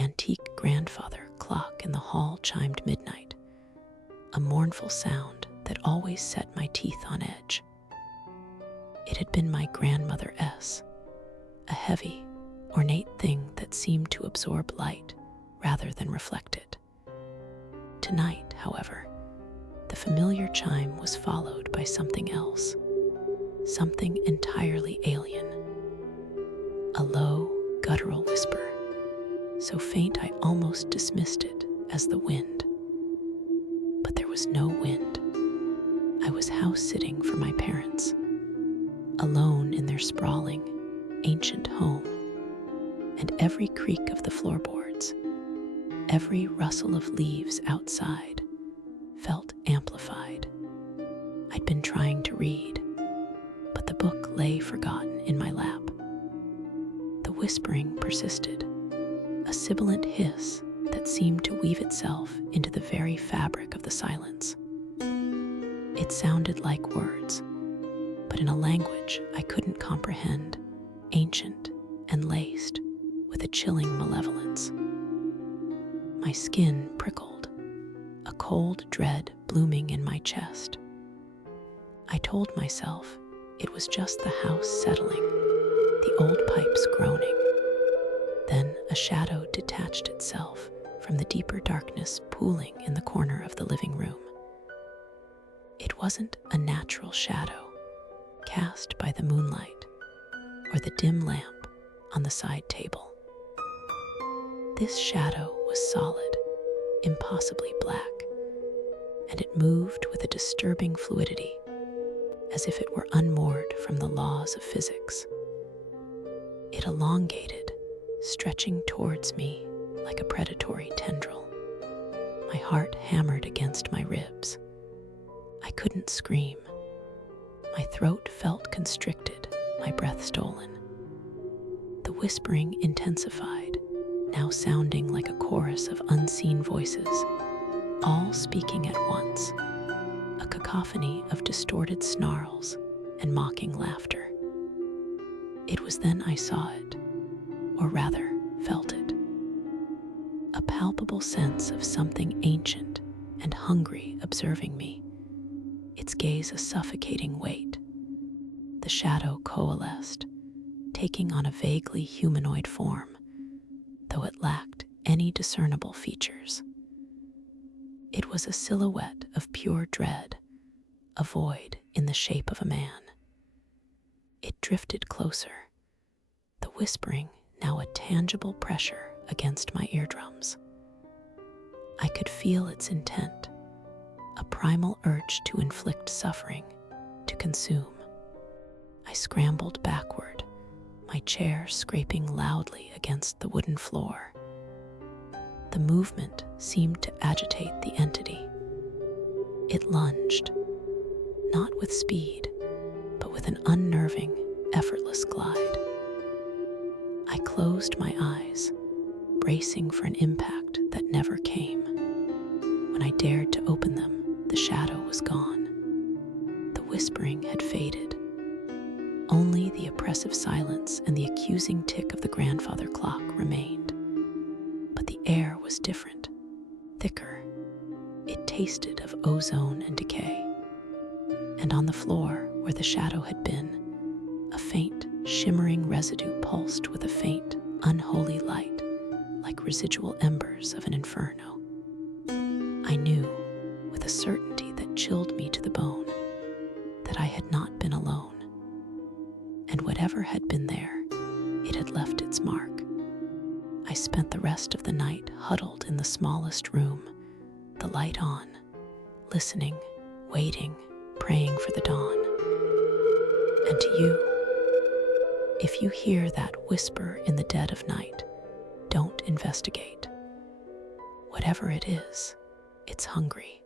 The antique grandfather clock in the hall chimed midnight, a mournful sound that always set my teeth on edge. It had been my grandmother S, a heavy, ornate thing that seemed to absorb light rather than reflect it. Tonight, however, the familiar chime was followed by something else, something entirely alien. A low, guttural whisper, so faint I almost dismissed it as the wind. But there was no wind. I was house-sitting for my parents, alone in their sprawling, ancient home, and every creak of the floorboards, every rustle of leaves outside felt amplified. I'd been trying to read, but the book lay forgotten in my lap. The whispering persisted, a sibilant hiss that seemed to weave itself into the very fabric of the silence. It sounded like words, but in a language I couldn't comprehend, ancient and laced with a chilling malevolence. My skin prickled, a cold dread blooming in my chest. I told myself it was just the house settling, the old pipes groaning. Then a shadow detached itself from the deeper darkness pooling in the corner of the living room. It wasn't a natural shadow cast by the moonlight or the dim lamp on the side table. This shadow was solid, impossibly black, and it moved with a disturbing fluidity, as if it were unmoored from the laws of physics. It elongated, stretching towards me like a predatory tendril. My heart hammered against my ribs. I couldn't scream. My throat felt constricted, my breath stolen. The whispering intensified, now sounding like a chorus of unseen voices, all speaking at once, a cacophony of distorted snarls and mocking laughter. It was then I saw it, or rather felt it. A palpable sense of something ancient and hungry observing me, its gaze a suffocating weight. The shadow coalesced, taking on a vaguely humanoid form, though it lacked any discernible features. It was a silhouette of pure dread, a void in the shape of a man. It drifted closer, the whispering now a tangible pressure against my eardrums. I could feel its intent, a primal urge to inflict suffering, to consume. I scrambled backward, my chair scraping loudly against the wooden floor. The movement seemed to agitate the entity. It lunged, not with speed, but with an unnerving, effortless glide. I closed my eyes, bracing for an impact that never came. When I dared to open them, the shadow was gone. The whispering had faded. Only the oppressive silence and the accusing tick of the grandfather clock remained. But the air was different, thicker. It tasted of ozone and decay. And on the floor, where the shadow had been, a faint, shimmering residue pulsed with a faint, unholy light, like residual embers of an inferno. I knew, with a certainty that chilled me to the bone, that I had not been alone. And whatever had been there, it had left its mark. I spent the rest of the night huddled in the smallest room, the light on, listening, waiting, praying for the dawn. And to you, if you hear that whisper in the dead of night, don't investigate. Whatever it is, it's hungry.